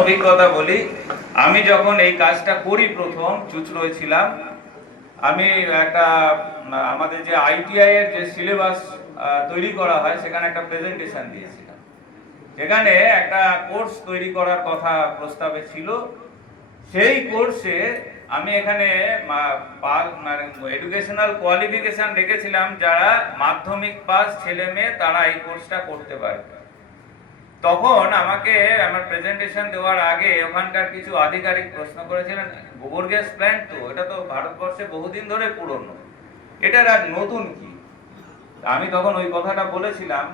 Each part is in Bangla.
অভিজ্ঞতা বলি, আমি যখন এই কাজটা করি প্রথম চুচড়োয় ছিলাম, আমি একটা আমাদের যে আইটিআই এর যে সিলেবাস তৈরি করা হয় সেখানে একটা প্রেজেন্টেশন দিয়েছিলাম। সেখানে একটা কোর্স তৈরি করার কথা প্রস্তাবে ছিল। সেই কোর্সে আমি এখানে এডুকেশনাল কোয়ালিফিকেশন রেখেছিলাম, যারা মাধ্যমিক পাস ছেলে মেয়ে তারা এই কোর্সটা করতে পারবে। তখন আমাকে আমার প্রেজেন্টেশন দেওয়ার আগে ওখানকার কিছু আধিকারিক প্রশ্ন করেছিলেন, গোবর গ্যাস প্ল্যান্ট তো এটা তো ভারতবর্ষে বহুদিন ধরে পুরনো, এটার আর নতুন কি? আমি তখন ওই কথাটা বলেছিলাম,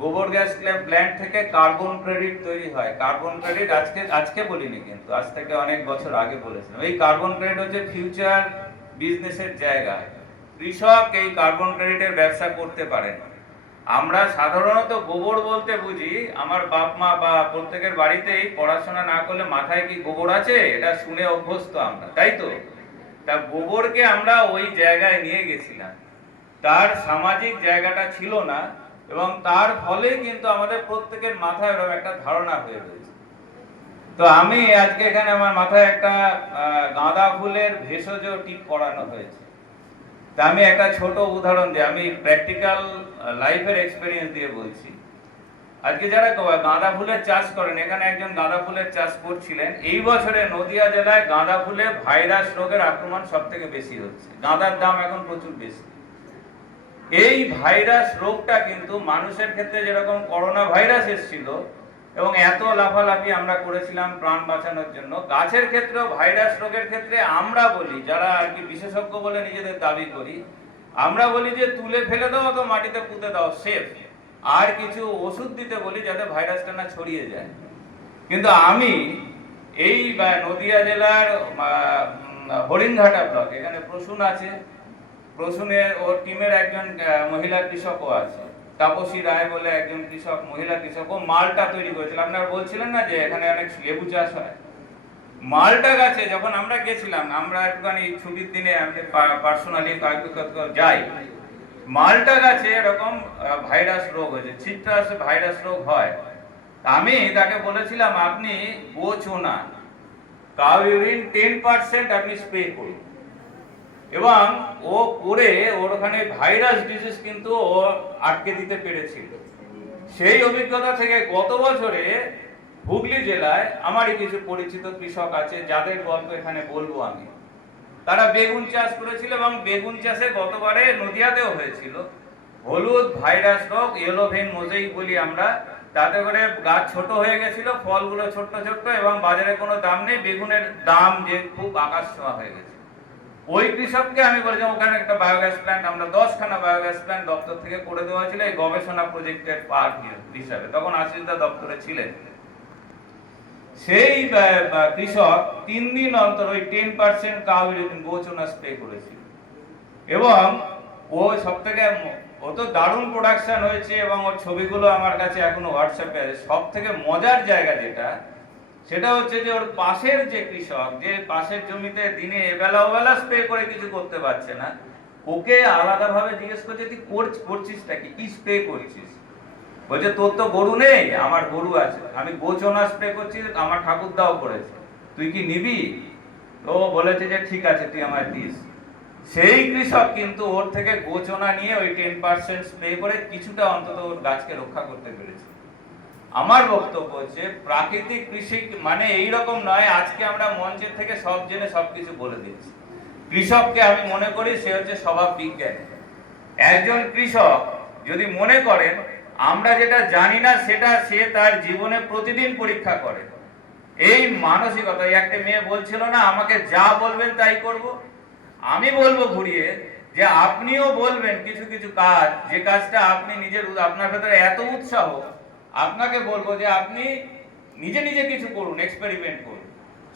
গোবর গ্যাস প্ল্যান্ট থেকে কার্বন ক্রেডিট তৈরি হয়। কার্বন ক্রেডিট আজকে বলিনি, কিন্তু আজ থেকে অনেক বছর আগে বলেছিলাম। এই কার্বন ক্রেডিট হচ্ছে ফিউচার বিজনেসের জায়গা। কৃষক এই কার্বন ক্রেডিটের ব্যবসা করতে পারেন। আমরা সাধারণত গোবর বলতে বুঝি আমার বাপ মা বা প্রত্যেকের বাড়িতেই পড়াশোনা না করলে মাথায় কি গোবর আছে এটা শুনে অভ্যস্ত আমরা, তাই তো? তা গোবরকে আমরা ওই জায়গায় নিয়ে গেছিলাম, তার সামাজিক জায়গাটা ছিল না, এবং তার ফলে কিন্তু আমাদের প্রত্যেকের মাথায় এরকম একটা ধারণা হয়ে রয়েছে। তো আমি আজকে এখানে আমার মাথায় একটা গাঁদা ফুলের ভেষজ টিপ পরানো হয়েছে। তা আমি একটা ছোট উদাহরণ দিই, আমি প্র্যাকটিক্যাল লাইফের এক্সপেরিয়েন্স দিয়ে বলছি। আজকে যারা গাঁদা ফুলের চাষ করেন, এখানে একজন গাঁদা ফুলের চাষ করছিলেন। এই বছরে নদিয়া জেলায় গাঁদা ফুলে ভাইরাস রোগের আক্রমণ সব থেকে বেশি হচ্ছে। গাঁদার দাম এখন প্রচুর বেশি। এই ভাইরাস রোগটা কিন্তু মানুষের ক্ষেত্রে যেরকম করোনা ভাইরাস এসেছিল এবং এত লাফালাফি আমরা করেছিলাম প্রাণ বাঁচানোর জন্য, গাছের ক্ষেত্রেও ভাইরাস রোগের ক্ষেত্রে আমরা বলি, যারা আর কি বিশেষজ্ঞ বলে নিজেদের দাবি করি, আমরা বলি যে তুলে ফেলে দাও, তো মাটিতে পুঁতে দাও, সেফ। আর কিছু ওষুধ দিতে বলি যাতে ভাইরাসটা না ছড়িয়ে যায়। কিন্তু আমি এই নদিয়া জেলার হরিণঘাটা ব্লক, এখানে প্রসূন আছে, প্রসূনের ওর টিমের একজন মহিলা কৃষকও আছে, তাপসী রায় বলে একজন কৃষক, মহিলা কৃষক, ও মালটা তৈরি করেছিল। আপনারা বলছিলেন না যে এখানে অনেক লেবু চাষ হয়, মালটা গাছে যখন আমরা গেছিলাম, আমরা একটুখানি ছুটির দিনে আমি পার্সোনালি যাই, মালটা গাছে এরকম ভাইরাস রোগ হয়েছে, ছিট্রাস ভাইরাস রোগ হয়। আমি তাকে বলেছিলাম আপনি গোচোনা কাউ ইউরিন 10% আপনি স্প্রে করুন, এবং ও করে ওর ওখানে ভাইরাস ডিজিজ কিন্তু ও আটকে দিতে পেরেছিল। সেই অভিজ্ঞতা থেকে গত বছরে হুগলি জেলায় আমারই কিছু পরিচিত কৃষক আছে, যাদের গল্প এখানে বলবো আমি। তারা বেগুন চাষ করেছিল, এবং বেগুন চাষে গতবারে নদিয়াতেও হয়েছিল হলুদ ভাইরাস রোগ, ইয়েলো ভেন মোজাইক বলি আমরা। তাতে করে গাছ ছোট হয়ে গেছিল, ফলগুলো ছোট্ট ছোট্ট, এবং বাজারে কোনো দাম নেই, বেগুনের দাম যে খুব আকাশ ছোঁয়া হয়ে গেছে। ওই কৃষককে আমি বলেছিলাম ওখানে একটা বায়োগ্যাস প্ল্যান্ট, আমরা 10খানা বায়োগ্যাস প্ল্যান্ট দপ্তর থেকে করে দেওয়া ছিল এই গবেষণা প্রজেক্টের পার্ট হিসাবে, তখন আশিসদা দপ্তরে ছিলেন। সেই কৃষক 3 দিন অন্তর ওই 10% কাউ ইউরিন গোচোনা স্প্রে করেছিল, এবং ও সব থেকে, ও তো দারুণ প্রোডাকশন হয়েছে, এবং ওর ছবিগুলো আমার কাছে এখনো হোয়াটসঅ্যাপে আছে। সব থেকে মজার জায়গা যেটা, সেটা হচ্ছে যে ওর পাশের যে কৃষক, যে পাশের জমিতে দিনে এবেলা ওবেলা স্প্রে করে কিছু করতে পারছে না, ওকে আলাদাভাবে জিজ্ঞেস করছে তুই করছিসটা কি স্প্রে করছিস? বলছে তোর তো গরু নেই, আমার গরু আছে, আমি গোচোনা স্প্রে করছি, আমার ঠাকুরদাও করেছে, তুই কি নিবি? তো বলেছে যে ঠিক আছে তুই আমায় দিস। সেই কৃষক কিন্তু ওর থেকে গোচোনা নিয়ে ওই 10% স্প্রে করে কিছুটা অন্তত ওর গাছকে রক্ষা করতে পেরেছে। আমার বক্তব্য হচ্ছে প্রাকৃতিক কৃষি মানে এইরকম নয় আজকে আমরা মঞ্চের থেকে সব জেনে সবকিছু বলে দিচ্ছি। কৃষককে আমি মনে করি সে হচ্ছে স্বভাব বিজ্ঞানী। একজন কৃষক যদি মনে করেন আমরা যেটা জানি না সেটা সে তার জীবনে প্রতিদিন পরীক্ষা করে, এই মানসিকতা। একটা মেয়ে বলছিল না আমাকে যা বলবেন তাই করব, আমি বলবো ঘুরিয়ে যে আপনিও বলবেন কিছু কিছু কাজ, যে কাজটা আপনি নিজের, আপনার ভেতরে এত উৎসাহ, আপনাকে বলবো যে আপনি নিজে নিজে কিছু করুন, এক্সপেরিমেন্ট করুন।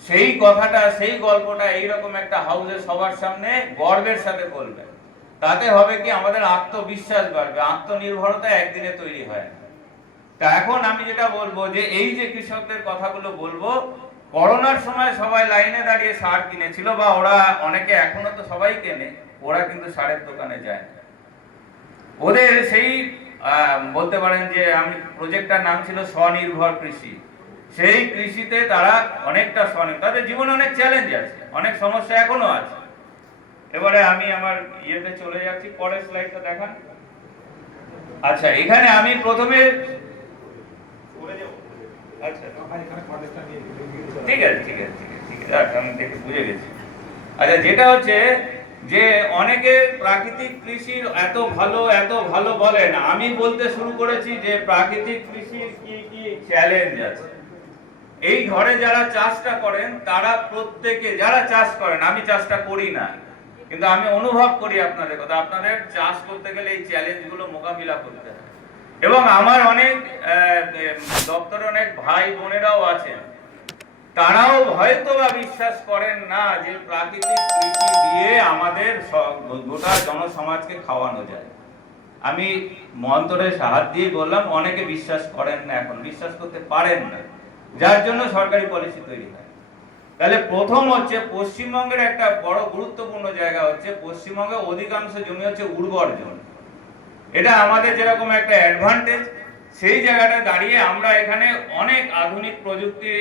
সেই কথাটা, সেই গল্পটা এইরকম একটা হাউসে সবার সামনে গর্বের সাথে বলবেন। তাতে হবে কি আমাদের আত্মবিশ্বাস বাড়বে। আত্মনির্ভরতা একদিনে তৈরি হয় না। তা এখন আমি যেটা বলবো যে এই যে কৃষকদের কথাগুলো বলবো, করোনার সময় সবাই লাইনে দাঁড়িয়ে সার কিনেছিল, বা ওরা অনেকে এখনো তো সবাই কেনে, ওরা কিন্তু সারের দোকানে যায় না। ওদের সেই বলতে পারেন যে আমি প্রজেক্টটার নাম ছিল স্বনির্ভর কৃষি। সেই কৃষিতে তারা অনেকটা তাদের জীবনে অনেক চ্যালেঞ্জ আছে, অনেক সমস্যা এখনো আছে। এবারে আমি আমার ইয়েতে চলে যাচ্ছি, পরের স্লাইডটা দেখান। আচ্ছা, এখানে আমি প্রথমে আচ্ছা ঠিক আছে ঠিক আছে ঠিক আছে ঠিক আছে, আমি দেখে বুঝে গেছি। আচ্ছা, যেটা হচ্ছে যে অনেকে প্রাকৃতিক কৃষির এত ভালো বলেন, আমি বলতে শুরু করেছি যে প্রাকৃতিক কৃষির কি কি চ্যালেঞ্জ আছে। এই ঘরে যারা চাষটা করেন তারা প্রত্যেকে, যারা চাষ করেন, আমি চাষটা করি না, কিন্তু আমি অনুভব করি আপনাদের কথা, আপনাদের চাষ করতে গেলে এই চ্যালেঞ্জগুলো মোকাবিলা করতে হয়। এবং আমার অনেক দপ্তরে অনেক ভাই বোনেরাও আছেন, তারাও হয়তো বা বিশ্বাস করেন না যে প্রাকৃতিক কৃষি দিয়ে আমাদের গোটা জনসমাজকে খাওয়ানো যায়। আমি মন্তরের সাহায্য দিয়ে বললাম, অনেকে বিশ্বাস করেন না, এখন বিশ্বাস করতে পারেন না, যার জন্য সরকারি পলিসি তৈরি হয়। তাহলে প্রথম হচ্ছে পশ্চিমবঙ্গের একটা বড় গুরুত্বপূর্ণ জায়গা হচ্ছে, পশ্চিমবঙ্গে অধিকাংশ জমি হচ্ছে উর্বর জমি। এটা আমাদের যেরকম একটা অ্যাডভান্টেজ, সেই জায়গাটা দাঁড়িয়ে আমরা এখানে অনেক আধুনিক প্রযুক্তি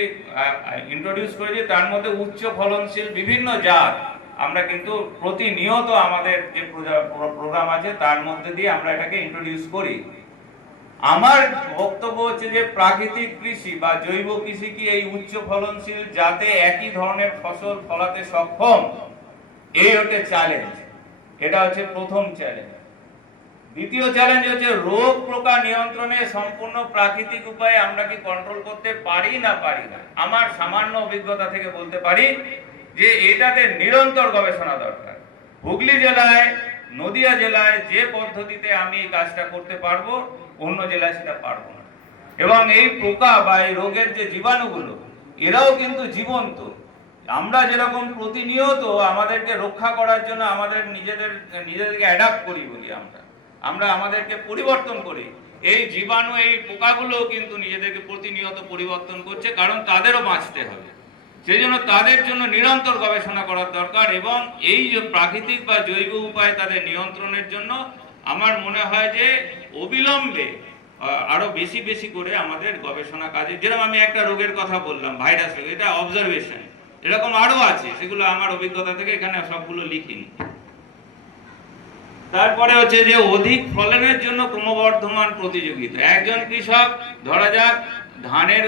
ইন্ট্রোডিউস করেছি। তার মধ্যে উচ্চ ফলনশীল বিভিন্ন জাত আমরা কিন্তু প্রতিনিয়ত আমাদের যে প্রোগ্রাম আছে তার মধ্যে দিয়ে আমরা এটাকে ইন্ট্রোডিউস করি। আমার বক্তব্য হচ্ছে যে প্রাকৃতিক কৃষি বা জৈব কৃষি কি এই উচ্চ ফলনশীল জাতে একই ধরনের ফসল ফলাতে সক্ষম? এই হচ্ছে চ্যালেঞ্জ, এটা হচ্ছে প্রথম চ্যালেঞ্জ। দ্বিতীয় চ্যালেঞ্জ হচ্ছে রোগ পোকা নিয়ন্ত্রণে সম্পূর্ণ প্রাকৃতিক উপায়ে আমরা কি কন্ট্রোল করতে পারি না পারি না। আমার সামান্য অভিজ্ঞতা থেকে বলতে পারি যে এটাতে নিরন্তর গবেষণা দরকার। হুগলি জেলায়, নদিয়া জেলায় যে পদ্ধতিতে আমি এই কাজটা করতে পারবো, অন্য জেলায় সেটা পারবো না। এবং এই পোকা বা এই রোগের যে জীবাণুগুলো, এরাও কিন্তু জীবন্ত। আমরা যেরকম প্রতিনিয়ত আমাদেরকে রক্ষা করার জন্য আমাদের নিজেদেরকে অ্যাডাপ্ট করি বলি, আমরা আমাদেরকে পরিবর্তন করি, এই জীবাণু, এই পোকাগুলো কিন্তু নিজেদেরকে প্রতিনিয়ত পরিবর্তন করছে, কারণ তাদেরও বাঁচতে হবে। সেই জন্য তাদের জন্য নিরন্তর গবেষণা করার দরকার। এবং এই যে প্রাকৃতিক বা জৈব উপায় তাদের নিয়ন্ত্রণের জন্য আমার মনে হয় যে অবিলম্বে আরো বেশি বেশি করে আমাদের গবেষণা কাজে, যেরকম আমি একটা রোগের কথা বললাম, ভাইরাস রোগ, এটা অবজারভেশন, এরকম আরো আছে, সেগুলো আমার অভিজ্ঞতা থেকে এখানে সবগুলো লিখিনি। তারপরে হচ্ছে যে অধিক ফলনের জন্য ক্রমবর্ধমান প্রতিযোগিতা। একজন কৃষক ধরা যাক ধানের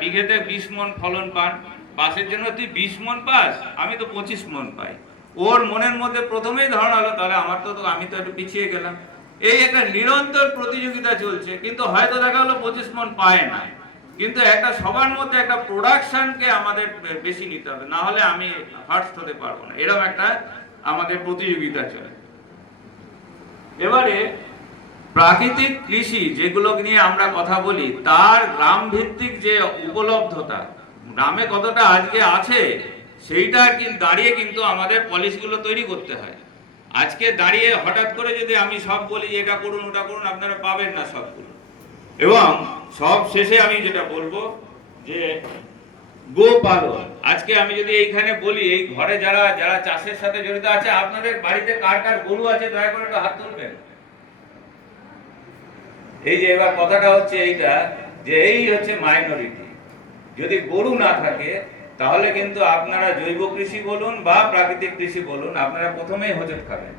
বিঘেতে 20 মণ ফলন পান, পাশের জন্য তুই 20 মণ পাস, আমি তো 25 মণ পাই। ওর মনের মধ্যে প্রথমেই ধারণা হলো তাহলে আমি তো একটু পিছিয়ে গেলাম। এই একটা নিরন্তর প্রতিযোগিতা চলছে, কিন্তু হয়তো দেখা হলো 25 মণ পায় না, কিন্তু একটা সবার মধ্যে একটা প্রোডাকশনকে আমাদের বেশি নিতে হবে, না হলে আমি ফার্স্ট হতে পারবো না, এরকম একটা আমাদের প্রতিযোগিতা চলে। এবারে প্রাকৃতিক কৃষি যেগুলো নিয়ে আমরা কথা বলি, তার গ্রাম ভিত্তিক যে উপলব্ধতা, গ্রামে কতটা আজকে আছে, সেইটা দাঁড়িয়ে কিন্তু আমাদের পলিসিগুলো তৈরি করতে হয়। আজকে দাঁড়িয়ে হঠাৎ করে যদি আমি সব বলি এটা করুন ওটা করুন, আপনারা পাবেন না সবগুলো। এবং সব শেষে আমি যেটা বলবো যে গোপালন, আজকে আমি যদি এইখানে বলি, এই ঘরে যারা যারা চাষের সাথে জড়িত আছে, আপনাদের বাড়িতে কার কার গরু আছে দয়া করে একটু হাত তুলবেন। এই যে এবার কথাটা হচ্ছে এইটা, যে এই হচ্ছে মাইনরিটি। যদি গরু না থাকে তাহলে কিন্তু আপনারা জৈব কৃষি বলুন বা প্রাকৃতিক কৃষি বলুন, আপনারা প্রথমেই হোঁচট খাবেন।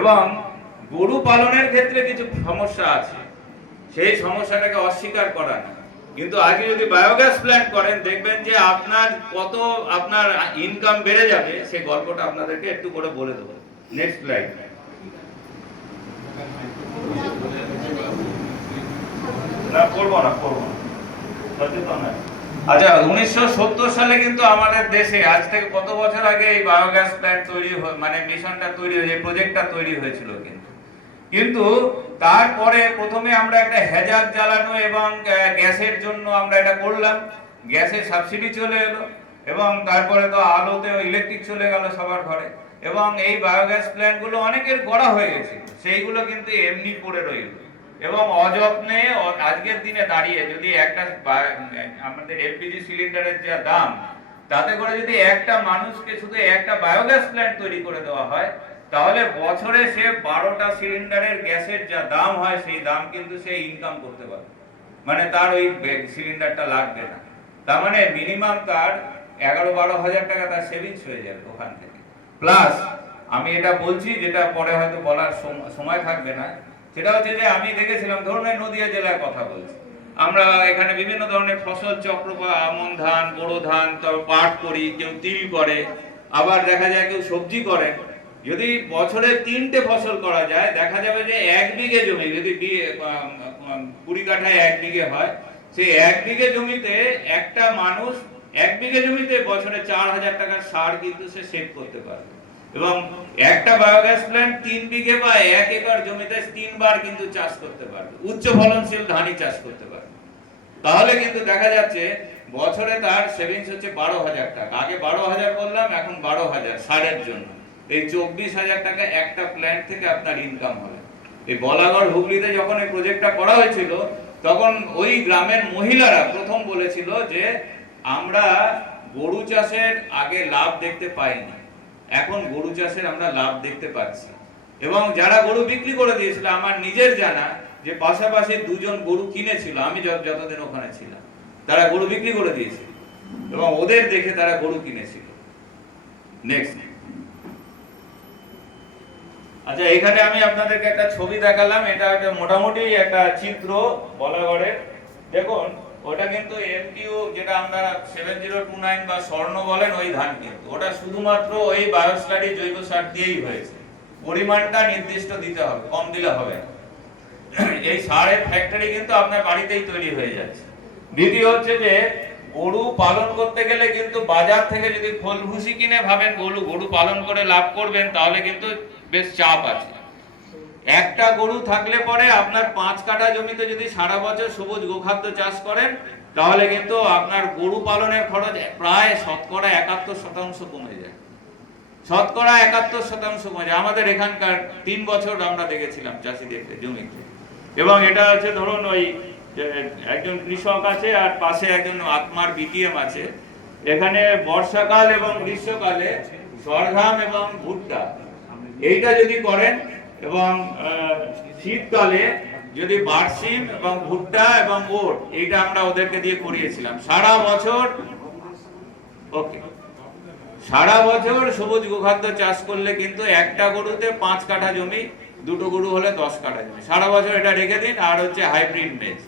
এবং গরু পালনের ক্ষেত্রে কিছু সমস্যা আছে, সেই সমস্যাটাকে অস্বীকার করা না, কিন্তু আগে যদি বায়োগ্যাস প্ল্যান্ট করেন দেখবেন যে আপনার ইনকাম বেড়ে যাবে। সেই গল্পটা আপনাদেরকে একটু করে বলে দেবো। Next slide. না করবো না সচেতন না। আচ্ছা, 1970 সালে কিন্তু আমাদের দেশে, আজ থেকে কত বছর আগে এই বায়োগ্যাস প্ল্যান্ট তৈরি মানে মিশনটা তৈরি হয়েছে, প্রজেক্টটা তৈরি হয়েছিল। কিন্তু তারপরে প্রথমে আমরা একটা হ্যাজার্ড জ্বালানো এবং গ্যাসের জন্য আমরা এটা করলাম, গ্যাসের সাবসিডি চলে এলো, এবং তারপরে তো আলোতে ইলেকট্রিক চলে গেল সবার ঘরে, এবং এই বায়োগ্যাস প্ল্যান্টগুলো অনেকের গড়া হয়ে গেছে, সেইগুলো কিন্তু এমনি পড়ে রইল। এবং অযত্নে আজকের দিনে দাঁড়িয়ে যদি একটা আমাদের এলপিজি সিলিন্ডারের যা দাম, তাতে করে যদি একটা মানুষকে শুধু একটা বায়োগ্যাস প্ল্যান্ট তৈরি করে দেওয়া হয়, তাহলে বছরে সে 12টা সিলিন্ডারের গ্যাসের যা দাম হয়, সেই দাম কিন্তু সে ইনকাম করতে পারে, মানে তার ওই সিলিন্ডারটা লাগবে না। তার মানে মিনিমাম তার 11-12 হাজার টাকা তার সেভিংস হয়ে যাবে ওখান থেকে। প্লাস আমি এটা বলছি, যেটা পরে হয়তো বলার সময় থাকবে না, সেটা হচ্ছে যে আমি দেখেছিলাম, ধরুন নদিয়া জেলার কথা বলছি, আমরা এখানে বিভিন্ন ধরনের ফসল চক্র, আমন ধান, বোরো ধান, তারপর পাট করি, কেউ তিল করে, আবার দেখা যায় কেউ সবজি করে। যদি বছরে 3টে ফসল করা যায়, দেখা যাবে যে 1 বিঘে জমি যদি 20 কাঠায় 1 বিঘে হয়, সেই 1 বিঘে জমিতে একটা মানুষ 1 বিঘে জমিতে বছরে 4,000 টাকার সার কিন্তু সে সেভ করতে পারবে। এবং একটা বায়োগ্যাস প্ল্যান্ট 3 বিঘে বা 1 একর জমিতে 3 বার কিন্তু চাষ করতে পারবে, উচ্চ ফলনশীল ধানই চাষ করতে পারবে। তাহলে কিন্তু দেখা যাচ্ছে বছরে তার সেভিংস হচ্ছে 12,000 টাকা। আগে 12,000 বললাম, এখন 12,000 সারের জন্য। এই 24,000 টাকা একটা প্ল্যান্ট থেকে আপনার ইনকাম হবে। এই বলাগড় হুগলিতে যখন এই প্রজেক্টটা করা হয়েছিল, তখন ওই গ্রামের মহিলারা প্রথম বলেছিল যে আমরা গরু চাষের আগে লাভ দেখতে পাইনি, এখন গরু চাষের আমরা লাভ দেখতে পাচ্ছি। এবং যারা গরু বিক্রি করে দিয়েছিল, আমার নিজের জানা যে পাশাপাশি 2জন গরু কিনেছিল, আমি যতদিন ওখানে ছিলাম, তারা গরু বিক্রি করে দিয়েছিল এবং ওদের দেখে তারা গরু কিনেছিল। নেক্সট। আচ্ছা, এখানে আমি আপনাদেরকে একটা ছবি দেখালাম, এটা একটা মোটামুটি একটা চিত্র বলাগড়ের। দেখুন, ওটা কিন্তু এমটিউ, যেটা আমরা 7029 বা স্বর্ণ বলেন, ওই ধান কিন্তু ওটা শুধুমাত্র ওই বায়োস্লারি জৈব সার দিয়েই হয়েছে। পরিমাণটা নির্দিষ্ট দিতে হবে, কম দিলে হবে না। এই সারের ফ্যাক্টরি কিন্তু আপনার বাড়িতেই তৈরি হয়ে যাচ্ছে। দ্বিতীয় হচ্ছে যে গরু পালন করতে গেলে কিন্তু বাজার থেকে যদি খোল ভুসি কিনে ভাবেন গরু পালন করে লাভ করবেন, তাহলে কিন্তু বেশ চাপ আছে। একটা গরু থাকলে পরে আপনার 5 কাঠা জমিতে যদি সারা বছর সবুজ গোখাদ্য চাষ করেন, তাহলে কিন্তু আপনার গরু পালনের খরচ প্রায় শতকরা 71% কমে যায়। শতকরা 71% কমে যায়। আমাদের এখানকার 3 বছর আমরা দেখেছিলাম চাষিদের জমিতে। এবং এটা হচ্ছে ধরুন ওই একজন কৃষক আছে আর পাশে একজন আত্মার বিটিএম আছে। এখানে বর্ষাকাল এবং গ্রীষ্মকালে সরঘাম এবং ভুট্টা এইটা যদি করেন, এবং শীতকালে যদি বার্সিম এবং ভুট্টা এবং ওট, এইটা আমরা ওদেরকে দিয়ে করিয়েছিলাম সারা বছর। ওকে, সারা বছর সবুজ গোখাদ্য চাষ করলে কিন্তু একটা গরুতে 5 কাঠা জমি, 2টো গরু হলে 10 কাঠা জমি, সারা বছর এটা রেখে দিন। আর হচ্ছে হাইব্রিড মেজ,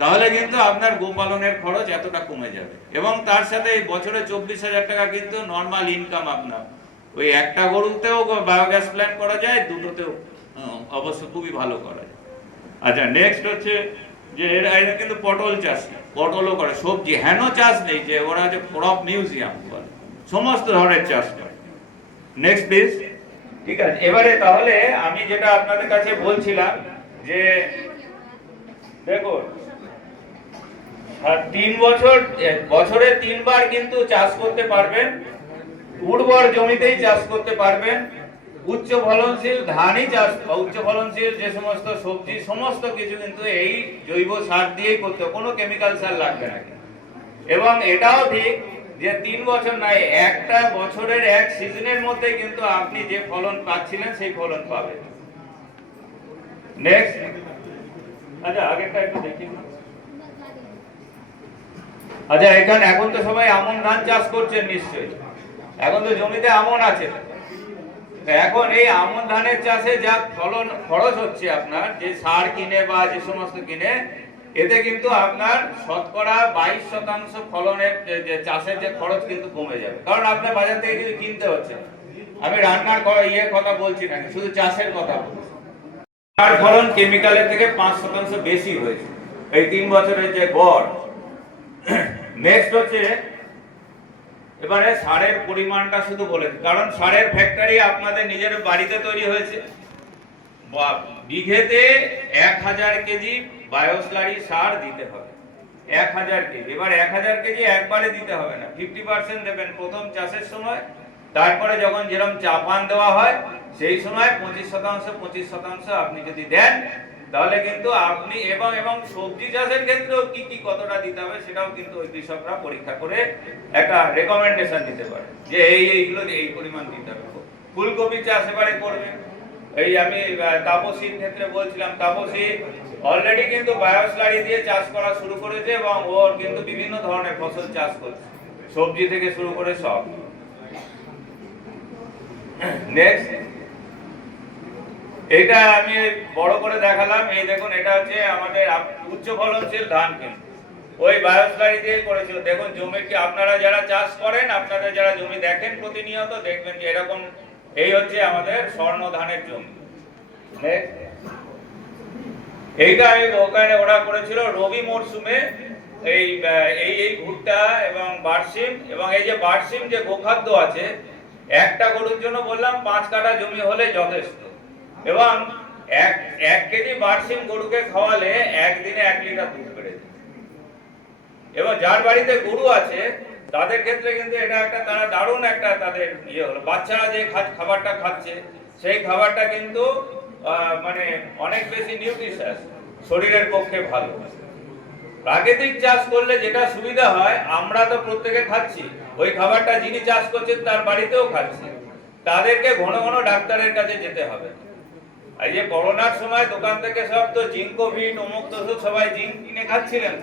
তাহলে কিন্তু আপনার গোপালনের খরচ এতটা কমে যাবে। এবং তার সাথে বছরে 24,000 টাকা কিন্তু নর্মাল ইনকাম আপনার ওই একটা গরুতেও বায়োগ্যাস প্ল্যান্ট করা যায়, 2টোতেও অবশ্য খুবই ভালো করা যায়। আচ্ছা, নেক্সট হচ্ছে যে এরা কিন্তু পটল চাষ, পটলও করে, সবজি, হেন চাষ নেই যে ওরা যে ক্রপ মিউজিয়াম করে, সমস্ত ধরনের চাষ করে। Next please. ঠিক আছে, এবারে তাহলে আমি যেটা আপনাদের কাছে বলছিলাম যে দেখুন, বছরে 3 বার কিন্তু চাষ করতে পারবেন, উর্বর জমিতেই চাষ করতে পারবেন, উচ্চ ফলনশীল ধানই চাষ, উচ্চ ফলনশীল যে সমস্ত সবজি, সমস্ত কিছু কিন্তু এই জৈব সার দিয়েই করতে, কোনো কেমিক্যাল সার লাগবে না। এবং এটাও ঠিক যে 3 বছর নাই, একটা বছরের এক সিজনের মধ্যে কিন্তু আপনি যে ফলন পাচ্ছিলেন সেই ফলন পাবেন। নেক্সট। আচ্ছা, আগেরটা একটু দেখি। আচ্ছা, এখানে এখন তো সবাই আমন ধান চাষ করছেন নিশ্চয়ই, এখন তো জমিতে আমন আছে। এখন এই আমন ধানের চাষে যা ফলন খরচ হচ্ছে আপনার, যে সার কিনে বা যে সমস্ত কিনে, এতে কিন্তু আপনার শতকরা 22% ফলনের যে চাষের যে খরচ কিন্তু কমে যাবে। কারণ আপনার বাজার থেকে কিছু কিনতে হচ্ছে। আমি রান্নার কথা বলছি না, শুধু চাষের কথা বলছি। তার ফলন কেমিক্যালের থেকে 5% বেশি হয়েছে এই 3 বছরের যে গড়। নেক্সট হচ্ছে এবারে সারের পরিমাণটা শুধু বলেন, কারণ সারের ফ্যাক্টরি আপনাদের নিজের বাড়িতে তৈরি হয়েছে। বিঘেতে 1000 কেজি বায়োস্লারি সার দিতে হবে, 1000 কেজি। এবার 1000 কেজি একবারে দিতে হবে না, 50% দেবেন প্রথম চাষের সময়, তারপরে যখন যেরকম চাপান দেওয়া হয় সেই সময় 25% আপনি যদি দেন, তাহলে কিন্তু আপনি এবং সবজি চাষের ক্ষেত্রেও কি কতটা দিতে হবে সেটাও কিন্তু ওই কৃষকরা পরীক্ষা করে একটা রেকমেন্ডেশন দিতে পারে যে এইগুলো এই পরিমাণ দিতে হবে। ফুলকপি চাষ এবারে করবেন, এই আমি তাপসীর ক্ষেত্রে বলছিলাম, তাপসী অলরেডি কিন্তু বায়োস্লারি দিয়ে চাষ করা শুরু করেছে এবং ওর কিন্তু বিভিন্ন ধরনের ফসল চাষ করছে, সবজি থেকে শুরু করে সব। নেক্সট, এইটা আমি বড় করে দেখালাম। এই দেখুন, এটা হচ্ছে আমাদের উচ্চ ফলনশীল ধান, কিন্তু ওই বায়োস্লারি দিয়ে করেছিল। দেখুন জমিটি, আপনারা যারা চাষ করেন, আপনারা যারা জমি দেখেন প্রতিনিয়ত, দেখবেন যে এরকম, এই হচ্ছে আমাদের স্বর্ণ ধানের জমি। এইটা ওখানে ওরা করেছিল রবি মরশুমে এই এই ভুট্টা এবং বারসিম, এবং এই যে বারসিম যে গোখাদ্য আছে, একটা গরুর জন্য বললাম 5 কাঠা জমি হলে যথেষ্ট, এবং এক কেজি বারসিম গরুকে খাওয়ালে একদিনে 1 লিটার দুধ বেড়ে যায়। এবং যার বাড়িতে গরু আছে তাদের ক্ষেত্রে কিন্তু এটা একটা, তারা দারুণ একটা তাদের হলো, বাচ্চারা যে খাবারটা খাচ্ছে সেই খাবারটা কিন্তু মানে অনেক বেশি নিউট্রিশাস, শরীরের পক্ষে ভালো। প্রাকৃতিক চাষ করলে যেটা সুবিধা হয়, আমরা তো প্রত্যেকে খাচ্ছি ওই খাবারটা, যিনি চাষ করছেন তার বাড়িতেও খাচ্ছে, তাদেরকে ঘন ঘন ডাক্তারের কাছে যেতে হবে। এই যে করোনার সময় দোকান থেকে সব তো জিঙ্কোভিট, অমুক তসুক সবাই জিঙ্ক কিনে খাচ্ছিলেন।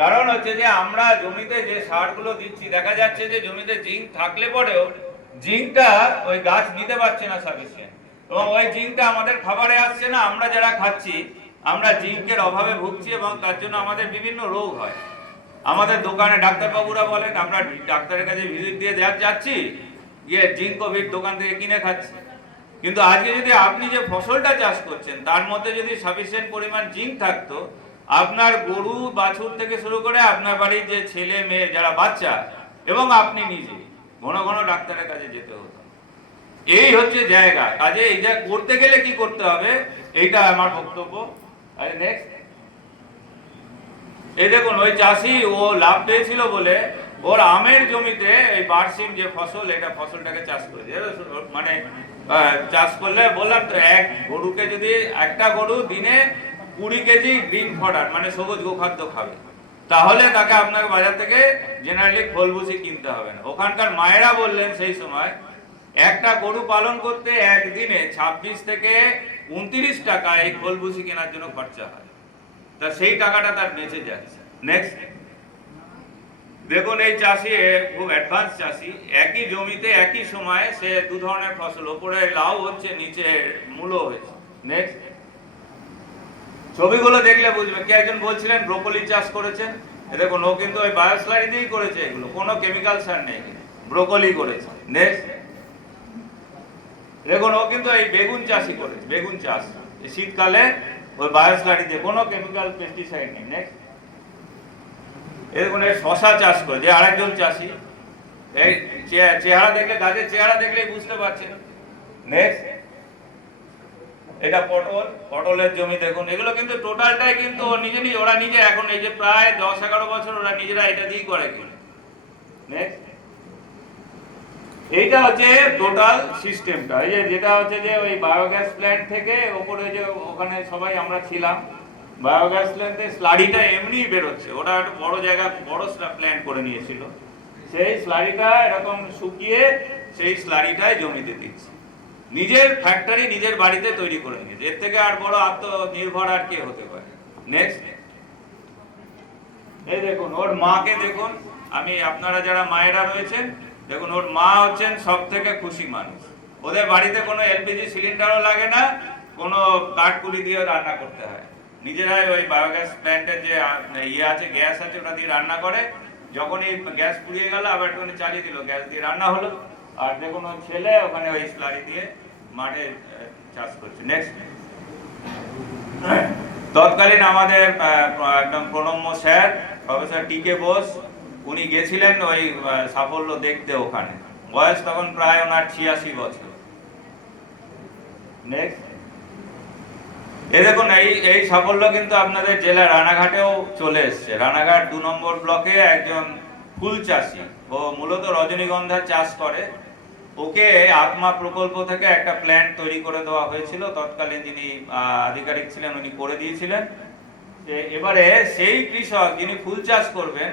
কারণ হচ্ছে যে আমরা জমিতে যে সারগুলো দিচ্ছি, দেখা যাচ্ছে যে জমিতে জিঙ্ক থাকলে পরেও জিঙ্কটা ওই গাছ নিতে পারছে না সাফিসিয়েন্ট, এবং ওই জিঙ্কটা আমাদের খাবারে আসছে না। আমরা যারা খাচ্ছি, আমরা জিঙ্কের অভাবে ভুগছি, এবং তার জন্য আমাদের বিভিন্ন রোগ হয়। আমাদের দোকানে ডাক্তারবাবুরা বলেন, আমরা ডাক্তারের কাছে ভিজিট দিয়ে যাচ্ছি, গিয়ে জিঙ্কোভিট দোকান থেকে কিনে খাচ্ছি। কিন্তু আজকে যদি আপনি যে ফসলটা চাষ করছেন তার মধ্যে যদি সাফিসিয়েন্ট পরিমাণ জিঙ্ক থাকতো, আপনার গরু বাছুর থেকে শুরু করে আপনার বাড়ির যে ছেলে মেয়ে যারা বাচ্চা এবং আপনি নিজে ঘন ঘন ডাক্তারের কাছে যেতে হতো। এই হচ্ছে জায়গা। কাজে এইটা করতে গেলে কি করতে হবে, এইটা আমার বক্তব্য। নেক্সট, এই দেখুন, ওই চাষি ও লাভ পেয়েছিল বলে ওর আমের জমিতে এই বারসিম যে ফসল, এটা ফসলটাকে চাষ করেছে। মানে চাষ করলে বললাম তো, এক গরুকে যদি, একটা গরু দিনে 20 কেজি গ্রিন ফডার মানে সবুজ গোখাদ্য খাবে, তাহলে তাকে আপনার বাজার থেকে জেনারেলি খোলভুসি কিনতে হবে না। ওখানকার মায়েরা বললেন সেই সময় একটা গরু পালন করতে একদিনে 26 থেকে 29 টাকা এই খোলভুসি কেনার জন্য খরচা হয়, তা সেই টাকাটা তার বেঁচে যাচ্ছে। নেক্সট, দেখুন এই চাষি খুব অ্যাডভান্স চাষি, একই জমিতে একই সময়ে সে 2 ধরনের ফসল, ওপরে লাউ হচ্ছে, নিচে মূলো হয়েছে। নেক্সট, ছবিগুলো দেখলে বুঝবে। কে একজন বলছিলেন ব্রোকলি চাষ করেছেন, দেখুন ও কিন্তু ওই বায়োস্লারি দিয়েই করেছে, এগুলো কোনো কেমিক্যাল সার নেই, ব্রোকলি করেছে। নেক্সট, দেখুন ও কিন্তু এই বেগুন চাষই করেছে, বেগুন চাষ শীতকালে ওই বায়োস্লারি দিয়ে, কোনো কেমিক্যাল পেস্টিসাইড নেই। নেক্সট, এরকম শশা চাষ করে যে আরেকজন চাষি, এই চেহারা দেখলে, গাছের চেহারা দেখলেই বুঝতে পারছেন। নেক্সট, এটা পটলের জমি দেখুন, এগুলো কিন্তু টোটালটাই কিন্তু ওরা নিজে এখন এই যে প্রায় 10-11 বছর ওরা নিজেরা এটা দিয়েই করে কিন্তু। নেক্সট, এইটা হচ্ছে টোটাল সিস্টেমটা, এই যে যেটা হচ্ছে যে ওই বায়োগ্যাস প্ল্যান্ট থেকে ওপরে যে ওখানে সবাই আমরা ছিলাম, বায়োগ্যাস প্ল্যান্টে স্লারিটা এমনিই বেরোচ্ছে। ওটা একটা বড় জায়গা, বড় প্ল্যান্ট করে নিয়েছিল, সেই স্লারিটা এরকম শুকিয়ে সেই স্লারিটাই জমিতে দিচ্ছে। নিজের ফ্যাক্টরি নিজের বাড়িতে তৈরি করে নিয়েছে, এর থেকে আর বড় আত্মনির্ভর আর কে হতে পারে। নেক্সট, এই দেখুন ওর মাকে দেখুন, আপনারা যারা মায়েরা রয়েছেন দেখুন, ওর মা হচ্ছেন সব থেকে খুশি মানুষ। ওদের বাড়িতে কোনো এলপিজি সিলিন্ডারও লাগে না, কোনো কাঠকুলি দিয়ে রান্না করতে হয়, নিজেরাই ওই বায়োগ্যাস প্ল্যান্টের যে আছে, গ্যাস আছে, ওটা দিয়ে রান্না করে। যখনই গ্যাস পুড়িয়ে গেল আবার একটুখানি চালিয়ে দিল, গ্যাস দিয়ে রান্না হলো। আর দেখুন ওর ছেলে ওখানে ওই স্লারি দিয়ে মাঠে চাষ করছে। নেক্সট, তৎকালীন আমাদের একদম প্রণম্য স্যার প্রফেসর টিকে বোস, উনি গেছিলেন ওই সাফল্য দেখতে ওখানে, বয়স তখন প্রায় ওনার 86 বছর। নেক্সট, এই দেখুন এই সাফল্য কিন্তু আপনাদের জেলা রানাঘাটেও চলে এসছে। রানাঘাট 2 নম্বর ব্লকে একজন ফুল চাষি, ও মূলত রজনীগন্ধা চাষ করে, ওকে আত্মা প্রকল্প থেকে একটা প্ল্যান্ট তৈরি করে দেওয়া হয়েছিল, তৎকালীন যিনি আধিকারিক ছিলেন উনি করে দিয়েছিলেন। এবারে সেই কৃষক যিনি ফুল চাষ করবেন,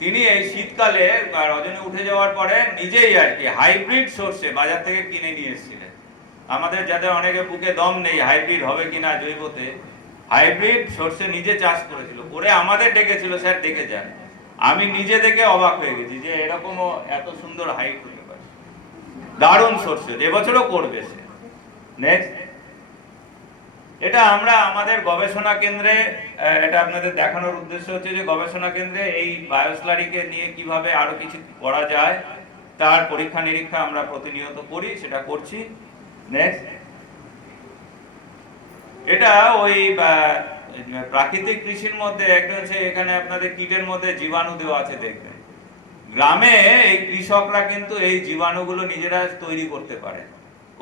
তিনি এই শীতকালে রজনী উঠে যাওয়ার পরে নিজেই আর কি হাইব্রিড সর্ষে বাজার থেকে কিনে নিয়ে এসেছিলেন। আমাদের যাদের অনেকে বুকে দম নেই হাইব্রিড হবে কিনা জৈবতে, হাইব্রিড সর্ষে নিজে চাষ করেছিল, করে আমাদের ডেকেছিল, স্যার দেখে যান। আমি নিজে দেখে অবাক হয়ে গেছি যে এরকমও এত সুন্দর হাইট হতে পারে। দারুণ সর্ষে, এবছরও করবে সে। নেক্সট, এটা আমরা আমাদের গবেষণা কেন্দ্রে, এটা আপনাদের দেখানোর উদ্দেশ্য হচ্ছে যে গবেষণা কেন্দ্রে এই বায়োস্লারিকে নিয়ে কিভাবে আরো কিছু করা যায় তার পরীক্ষা নিরীক্ষা আমরা প্রতিনিয়ত করি, সেটা করছি। নেক্সট, এটা ওই প্রাকৃতিক কৃষির মধ্যে একটা হচ্ছে, এখানে আপনাদের কিটের মধ্যে জীবাণু দেওয়া আছে দেখবেন। গ্রামে এই কৃষকরা কিন্তু এই জীবাণুগুলো নিজেরা তৈরি করতে পারে,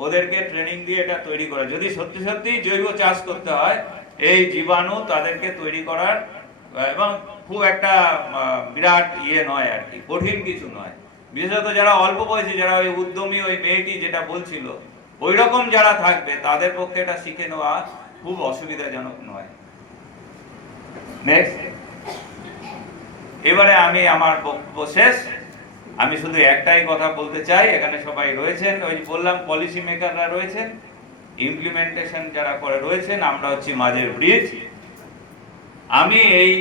ওদেরকে ট্রেনিং দিয়ে এটা তৈরি করে। যদি সত্যি সত্যি জৈব চাষ করতে হয়, এই জীবাণু তাদেরকে তৈরি করার, এবং খুব একটা বিরাট নয় আর কি, কঠিন কিছু নয়। বিশেষত যারা অল্প বয়সী, যারা ওই উদ্যমী, ওই মেয়েটি যেটা বলছিল ওই রকম যারা থাকবে, তাদের পক্ষে এটা শিখে নেওয়া খুব অসুবিধাজনক নয়। নেক্সট, এবারে আমি আমার বক্তব্য শেষ। আমি শুধু একটাই কথা বলতে চাই, এখানে সবাই রয়েছেন, ওই বললাম পলিসি মেকাররা রয়েছেন, ইমপ্লিমেন্টেশন যারা করে রয়েছেন, আমরা হচ্ছি মাঝের ব্রিজ। আমি এই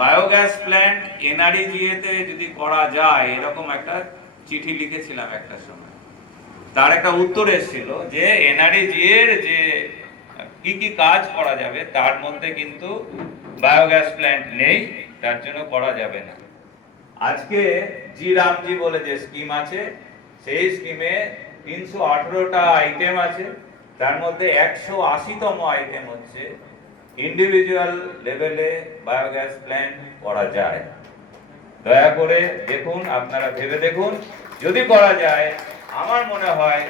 বায়োগ্যাস প্ল্যান্ট এনআরইজিএ তে যদি করা যায়, এরকম একটা চিঠি লিখেছিলাম একটা সময়, তার একটা উত্তর এসেছিল যে এনআরইজিএ এর যে কি কি কাজ করা যাবে তার মধ্যে কিন্তু বায়োগ্যাস প্ল্যান্ট নেই, তার জন্য করা যাবে না। আজকে জি রামজি বলে যে স্কিম আছে, সেই স্কিমে 318টা আইটেম আছে, তার মধ্যে 180তম আইটেম হচ্ছে ইন্ডিভিজুয়াল লেভেলে বায়োগ্যাস প্ল্যান্ট করা যায়। দয়া করে দেখুন, আপনারা ভেবে দেখুন, যদি করা যায় আমার মনে হয়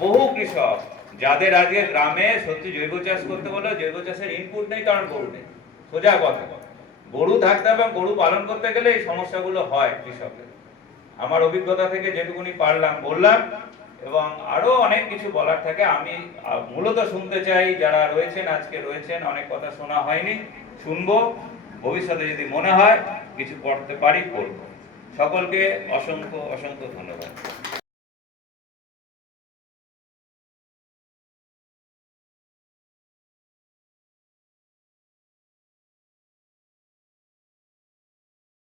বহু কৃষক যাদের আজকে গ্রামে সত্যি জৈব চাষ করতে বলে, জৈব চাষের ইনপুট নেই, কারণ গরু নেই, সোজা কথা। গরু থাকতে হবে, গরু পালন করতে গেলে এই সমস্যাগুলো হয় কৃষকের। আমার অভিজ্ঞতা থেকে যেটুকুনি পারলাম বললাম, এবং আরো অনেক কিছু বলার থাকে। আমি মূলত শুনতে চাই, যারা রয়েছেন আজকে রয়েছেন, অনেক কথা শোনা হয়নি, শুনবো, ভবিষ্যতে যদি মনে হয় কিছু করতে পারি করব। সকলকে অসংখ্য অসংখ্য ধন্যবাদ।